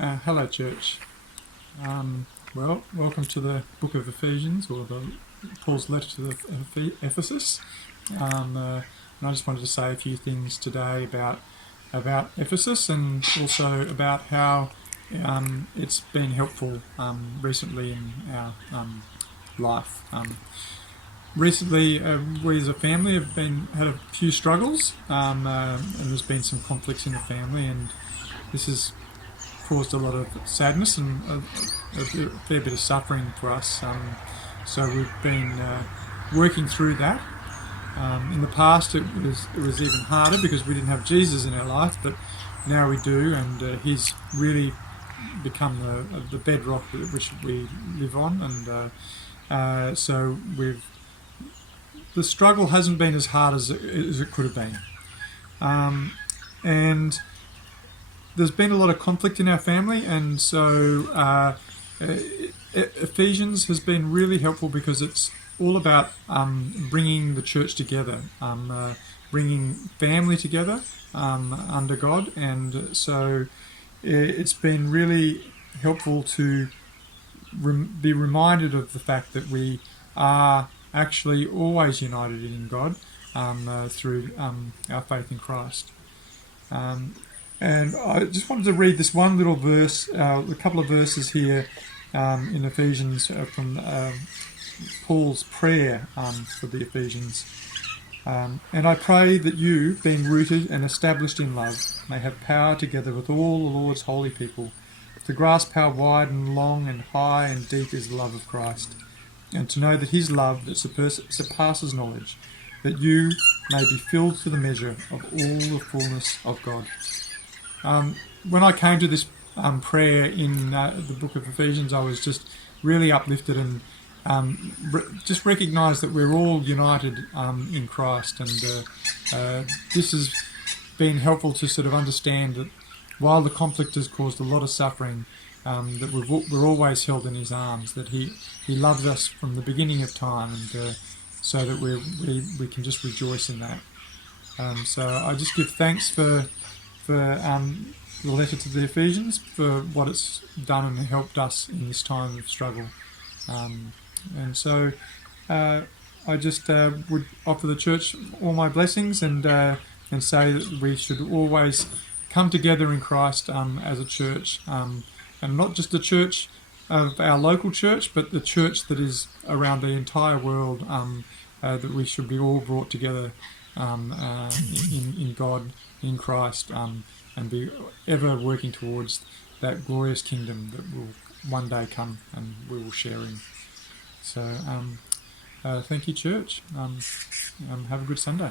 Hello, church. Welcome to the book of Ephesians, or Paul's letter to the Ephesus. And I just wanted to say a few things today about Ephesus, and also about how it's been helpful recently in our life. Recently, we as a family have had a few struggles, and there's been some conflicts in the family, and this has caused a lot of sadness and a fair bit of suffering for us. So we've been working through that. In the past, it was even harder because we didn't have Jesus in our life, but now we do, and He's really become the bedrock which we live on, and so the struggle hasn't been as hard as it could have been, and there's been a lot of conflict in our family, and so Ephesians has been really helpful because it's all about bringing the church together, bringing family together under God, and so it's been really helpful to be reminded of the fact that we are actually always united in God through our faith in Christ. And I just wanted to read this one little verse, a couple of verses here in Ephesians from Paul's prayer for the Ephesians. And I pray that you, being rooted and established in love, may have power together with all the Lord's holy people to grasp how wide and long and high and deep is the love of Christ, and to know that His love that surpasses knowledge, that you may be filled to the measure of all the fullness of God. When I came to this prayer in the book of Ephesians, I was just really uplifted and just recognised that we're all united in Christ, and this has been helpful to sort of understand that while the conflict has caused a lot of suffering, that we're always held in His arms, that He loves us from the beginning of time, and so that we can just rejoice in that. So I just give thanks for the letter to the Ephesians, for what it's done and helped us in this time of struggle. And so I just would offer the church all my blessings, and say that we should always come together in Christ as a church, and not just the church of our local church, but the church that is around the entire world, that we should be all brought together in God, in Christ, and be ever working towards that glorious kingdom that will one day come and we will share in. So thank you, church. Have a good Sunday.